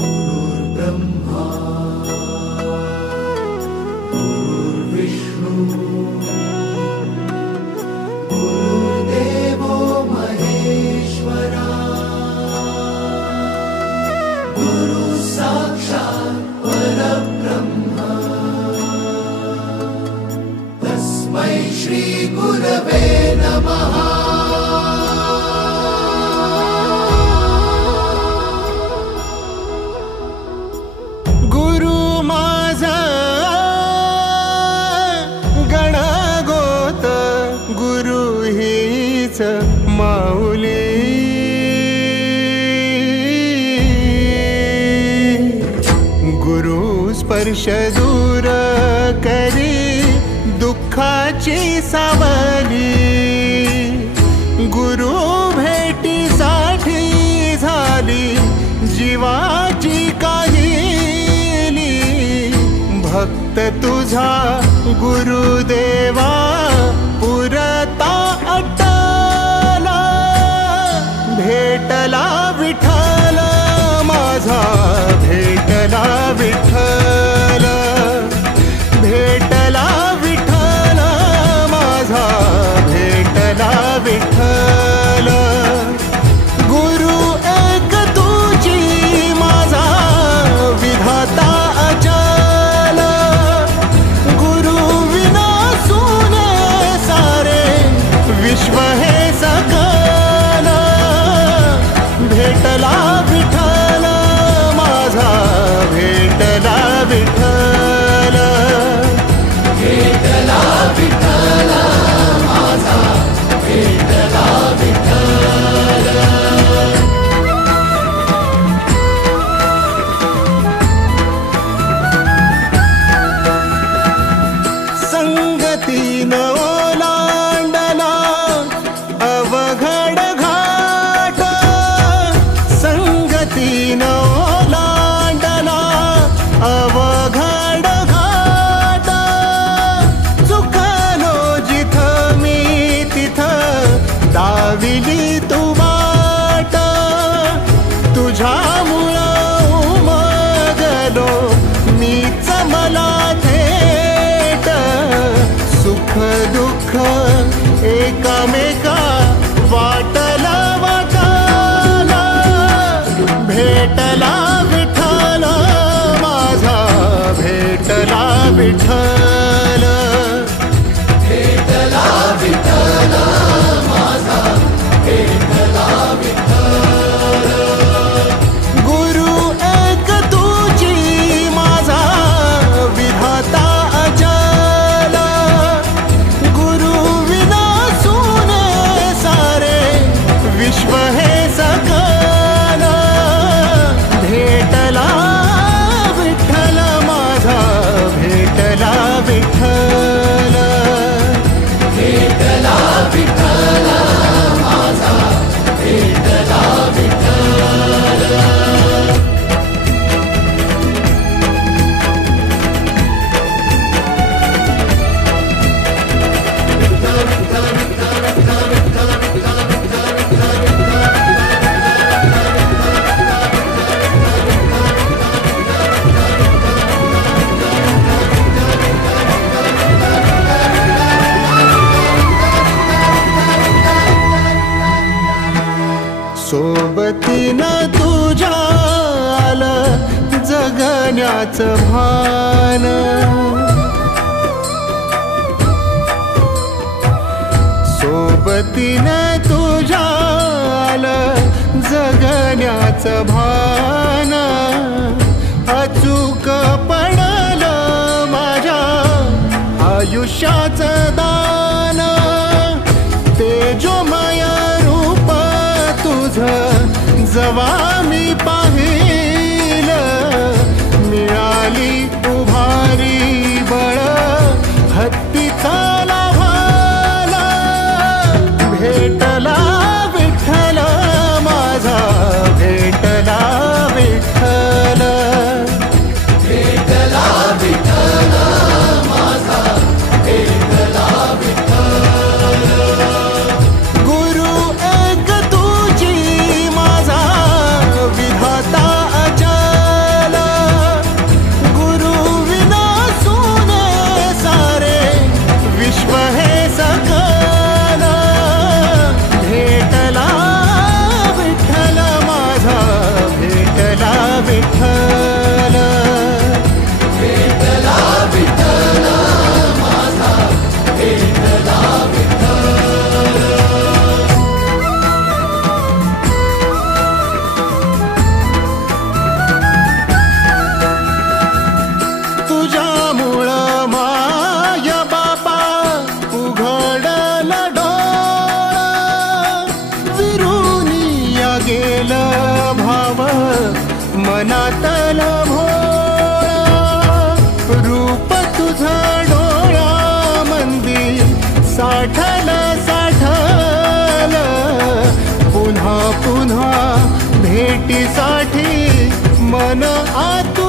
गुरुर्ब्रह्मा गुरुर्विष्णु गुरुर्देवो महेश्वरा गुरु साक्षात् परब्रह्म तस्मै श्री गुरवे नमः। माऊली गुरु स्पर्श दूर करी दुःखाची सावली गुरु भेटीसाठी झाली जीवाची काहिली भक्त तुझा गुरुदेवा पुरता भेटला विठ्ठल माझा भेटला विठ्ठल भेटला विठ्ठल माझा भेटला विठ्ठल गुरु एक तुझी माझा विधाता अचल गुरु विना सुने सारे विश्व हे सकल भेटला विठ्ठल माझा भेटला विठ्ठल भेटला विठ्ठल माझा भेटला विठ्ठल। संगतीन ओलांडला अवघड घाट संगतीन ओलांडला अवघड घाट चुकलो जिथं मी तिथं दाविली तू वाट तुझ्यामुळं उमगलो मीच मला थेट सुख दुःख एकामेका वाटला वाटाला भेटला विठ्ठल माझा भेटला विठ्ठल भेटला विठ्ठल माझा भेटला विठ्ठल गुरु एक तुझी माझा विधाता अचल गुरु विना सुने सारे विश्व हे सकल भेटला विठ्ठल माझा भेटला विठ्ठल भेटला विठ्ठल माझा भेटला विठ्ठल। सोबतीनं तुझ्या आलं जगण्याचं भान सोबतीनं तुझ्या आलं जगण्याचं भान अचूक पडलं माझ्या आयुष्याचं दान तेजोमय रूप तुझं जवा मी पाहिलं मिळाली उभारी बळ हत्तीचा लाभाला भेटला विठ्ठल माझा भेटला विठ्ठल भेटला विठ्ठल माझा भेटला विठ्ठल। मनातल भोळा रूप तुझं डोळा मंदी साठल साठल पुन्हा पुन्हा भेटीसाठी मन आतुरलं